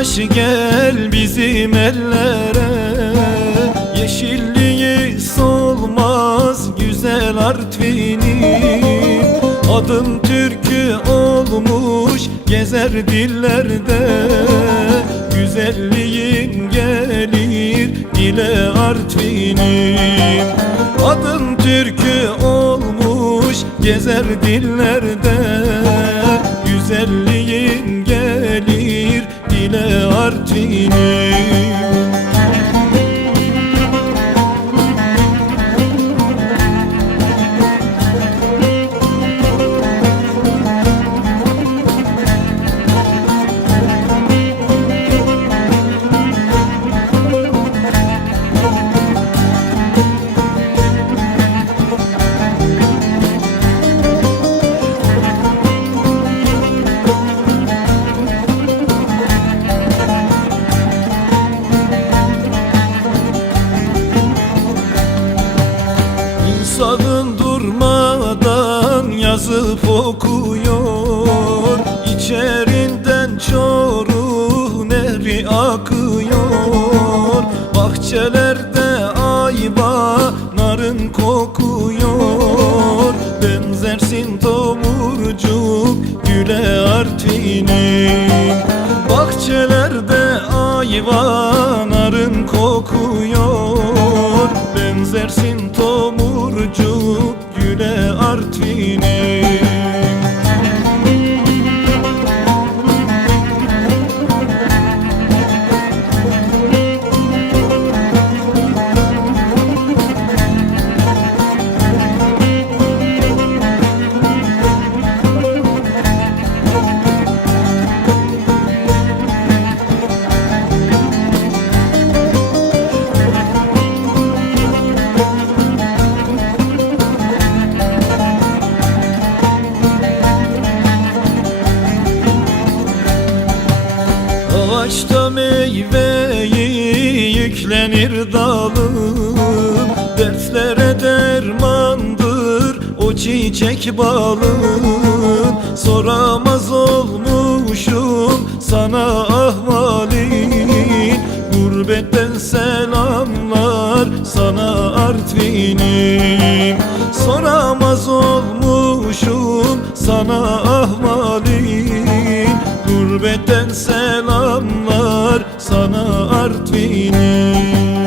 Yanaş gel bizim ellere. Yeşilliği solmaz güzel Artvin'im Adın türkü olmuş gezer dillerde. Güzelliğin gelir dile Artvin'im Adın türkü olmuş gezer dillerde. Güzelliğin dile yazıp okuyor İçerinden çoruh nehri akıyor. Bahçelerde ayva narın kokuyor. Benzersin tomurcuk güle Artvin'im Bahçelerde ayva narın kokuyor Ağaçta meyveyi yüklenir dalım. Dertlere dermandır o çiçek balım. Soramaz olmuşum sana ahvalin Gurbetten selamlar sana Artvin'im. Soramaz olmuşum sana Gurbetten selamlar sana Artvin'im